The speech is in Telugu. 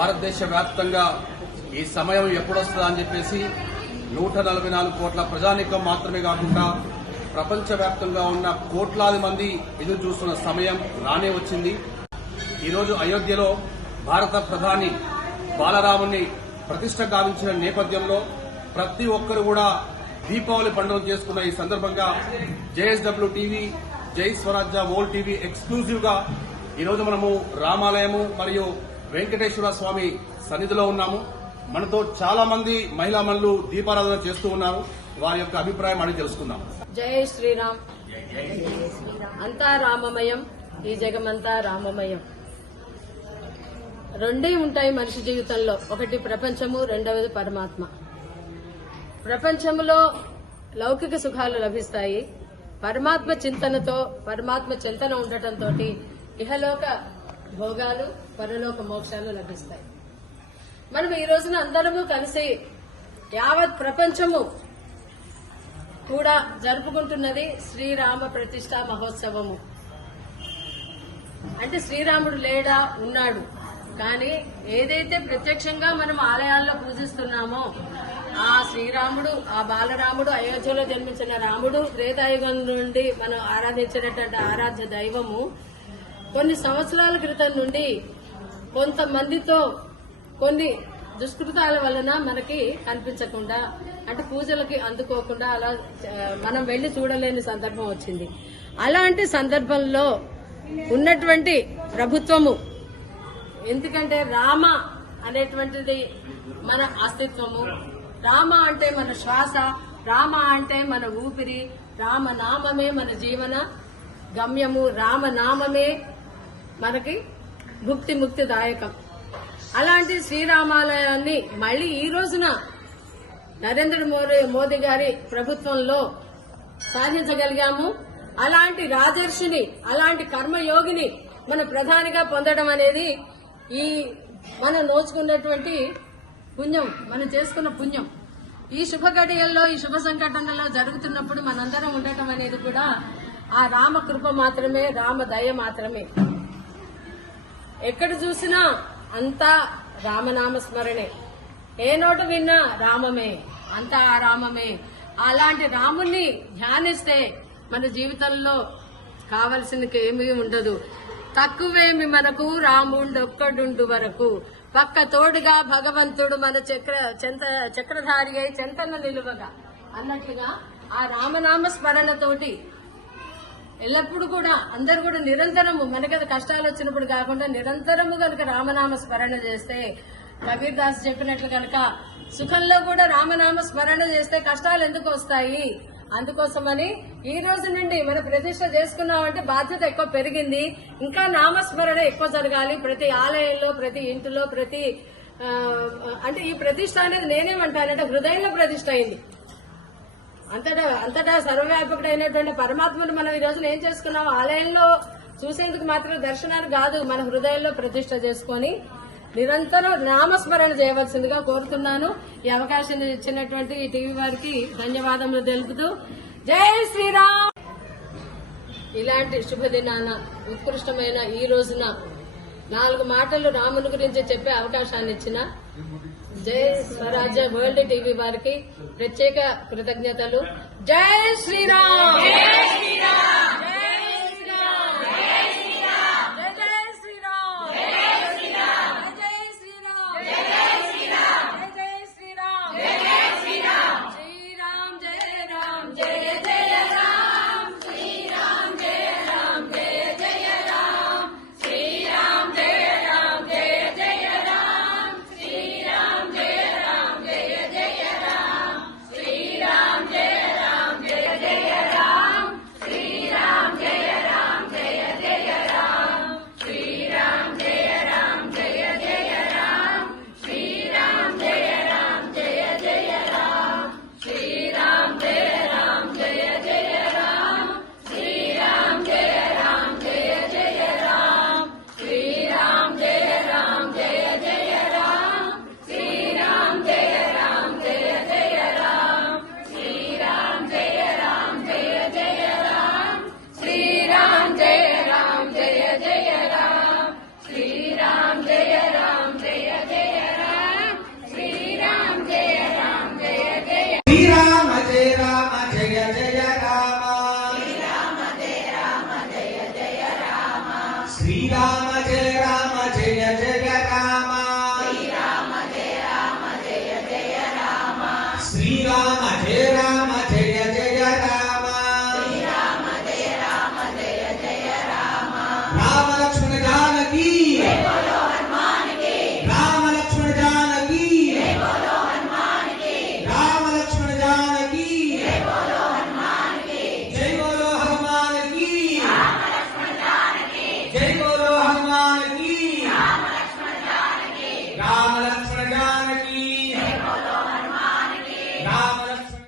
భారతదేశ వ్యాప్తంగా ఈ సమయం ఎప్పుడొస్తుందా అని చెప్పేసి 144 కోట్ల ప్రజానీకం మాత్రమే కాకుండా ప్రపంచవ్యాప్తంగా ఉన్న కోట్లాది మంది ఎదురు చూస్తున్న సమయం రానే వచ్చింది. ఈరోజు అయోధ్యలో భారత ప్రధాని బాలరాముని ప్రతిష్ట గావించిన నేపథ్యంలో ప్రతి ఒక్కరు కూడా దీపావళి పండుగ చేసుకున్న ఈ సందర్భంగా జేఎస్డబ్ల్యూ టీవీ, జై స్వరాజ్య వరల్డ్ టీవీ ఎక్స్క్లూజివ్ గా ఈరోజు మనము రామాలయము మరియు వెంకటేశ్వర స్వామి సన్నిధిలో ఉన్నాము. మనతో చాలా మంది మహిళా మనులు దీపారాధన చేస్తూ ఉన్నారు. వారి యొక్క అభిప్రాయం అడిగి తెలుసుకుందాం. జై శ్రీరామ్. అంతా రామమయం, ఈ జగమంతా రామమయం. రెండే ఉంటాయి మనిషి జీవితంలో, ఒకటి ప్రపంచము, రెండవది పరమాత్మ. ప్రపంచంలో లౌకిక సుఖాలు లభిస్తాయి. పరమాత్మ చింతనతో, పరమాత్మ చింతన ఉండటంతో ఇహలోక భోగాలు, పరలోక మోక్షాలు లభిస్తాయి. మనం ఈ రోజున అందరము కలిసి యావత్ ప్రపంచము కూడా జరుపుకుంటున్నది శ్రీరామ ప్రతిష్ఠా మహోత్సవము. అంటే శ్రీరాముడు లేడా, ఉన్నాడు. కానీ ఏదైతే ప్రత్యక్షంగా మనం ఆలయాల్లో పూజిస్తున్నామో ఆ శ్రీరాముడు, ఆ బాలరాముడు, అయోధ్యలో జన్మించిన రాముడు, త్రేతాయుగం నుండి మనం ఆరాధించినటువంటి ఆరాధ్య దైవము కొన్ని సంవత్సరాల క్రితం నుండి కొంతమందితో కొన్ని దుష్కృతాల వలన మనకి కనిపించకుండా, అంటే పూజలకి అందుకోకుండా అలా మనం వెళ్లి చూడలేని సందర్భం వచ్చింది. అలాంటి సందర్భంలో ఉన్నటువంటి ప్రభుత్వము, ఎందుకంటే రామ అనేటువంటిది మన అస్తిత్వము, రామ అంటే మన శ్వాస, రామ అంటే మన ఊపిరి, రామనామమే మన జీవన గమ్యము, రామనామమే మనకి భుక్తి ముక్తిదాయకం. అలాంటి శ్రీరామాలయాన్ని మళ్లీ ఈ రోజున నరేంద్ర మోదీ గారి ప్రభుత్వంలో సాధించగలిగాము. అలాంటి రాజర్షిని, అలాంటి కర్మయోగిని మన ప్రధానిగా పొందడం అనేది ఈ మనం నోచుకున్నటువంటి పుణ్యం, మనం చేసుకున్న పుణ్యం. ఈ శుభ గడియల్లో, ఈ శుభ సంఘటనలో జరుగుతున్నప్పుడు మనందరం ఉండటం అనేది కూడా ఆ రామ కృప మాత్రమే, రామ దయ మాత్రమే. ఎక్కడ చూసినా అంతా రామనామ స్మరణే, ఏ నోటు విన్నా రామమే, అంతా రామమే. అలాంటి రాముణ్ణి ధ్యానిస్తే మన జీవితంలో కావలసినకి ఏమీ ఉండదు. తక్కువేమి మనకు రాముండొక్కడుండు వరకు, పక్క తోడుగా భగవంతుడు మన చక్రధారి అయి చెంతన నిలువగా అన్నట్లుగా ఆ రామనామ స్మరణతోటి ఎల్లప్పుడు కూడా అందరూ కూడా నిరంతరము, మనకది కష్టాలు వచ్చినప్పుడు కాకుండా నిరంతరము కనుక రామనామ స్మరణ చేస్తే, కబీర్ దాస్ చెప్పినట్లు కనుక సుఖంలో కూడా రామనామ స్మరణ చేస్తే కష్టాలు ఎందుకు వస్తాయి. అందుకోసమని ఈ రోజు నుండి మనం ప్రతిష్ట చేసుకున్నామంటే బాధ్యత ఎక్కువ పెరిగింది. ఇంకా నామస్మరణ ఎక్కువ జరగాలి ప్రతి ఆలయంలో, ప్రతి ఇంటిలో, ప్రతి అంటే ఈ ప్రతిష్ట అనేది నేనేమంటానంటే హృదయంలో ప్రతిష్ట అయింది. అంతటా సర్వవ్యాపకుడైనటువంటి పరమాత్మను మనం ఈ రోజున ఏం చేసుకున్నాం, ఆలయంలో చూసేందుకు మాత్రం దర్శనాలు కాదు, మన హృదయంలో ప్రతిష్ట చేసుకుని నిరంతరం నామస్మరణ చేయవలసిందిగా కోరుతున్నాను. ఈ అవకాశం ఇచ్చినటువంటి ఈ టీవీ వారికి ధన్యవాదములు తెలుపుతూ జై శ్రీరామ్. ఇలాంటి శుభదినాన, ఉత్కృష్టమైన ఈ రోజున 4 మాటలు రాముని గురించి చెప్పే అవకాశాన్ని ఇచ్చిన జై స్వరాజ్య వరల్డ్ టీవీ వారికి ప్రత్యేక కృతజ్ఞతలు. జై శ్రీరామ్. Ram శ్రీరామ జయ జయ